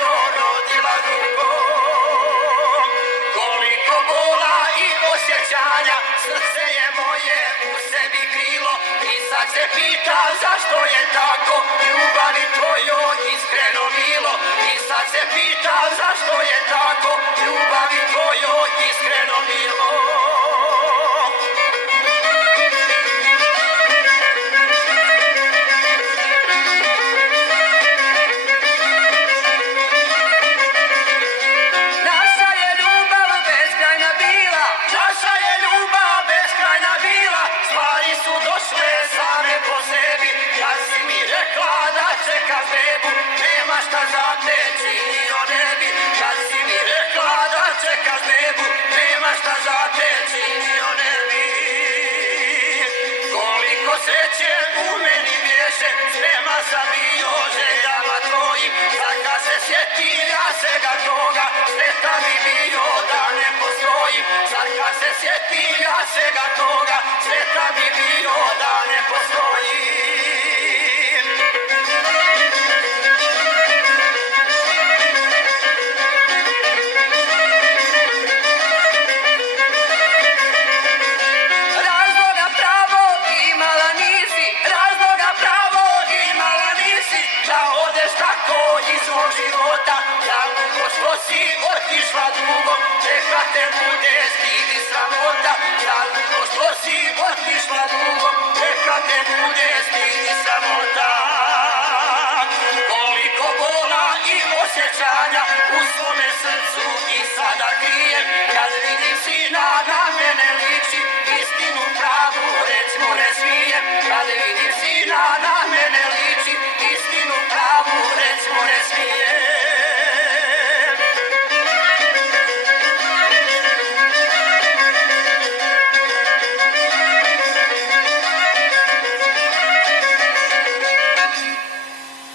jedno rodila drugo. Koliko bola i osjećanja srce je moje u sebi krilo. I sad se pitam zašto je tako, ljubavi tvojoj iskreno bilo. I sad se pitam zašto je tako, ljubavi tvojoj iskreno bilo. Nema šta za te činio ne bi, kad si mi rekla da čekaš bebu, nema šta za te činio ne bi. Koliko sreće u meni bješe, sprema sam bio željama tvojim, sad kad se sjeti ja svega toga, sretan bi bio da ne postojim. Sad kad se sjeti ja svega toga, sretan bi bio da ne postojim. Otišla dugo, neka te bude stid i sramota. Zato što si otišla dugo, neka te bude stid i sramota. Koliko bola i osjećanja u svome srcu i sada krijem, kad vidim sina na mene liči, istinu pravu reć mu ne smijem. Kad vidim sina na mene liči, istinu pravu reć mu ne smijem.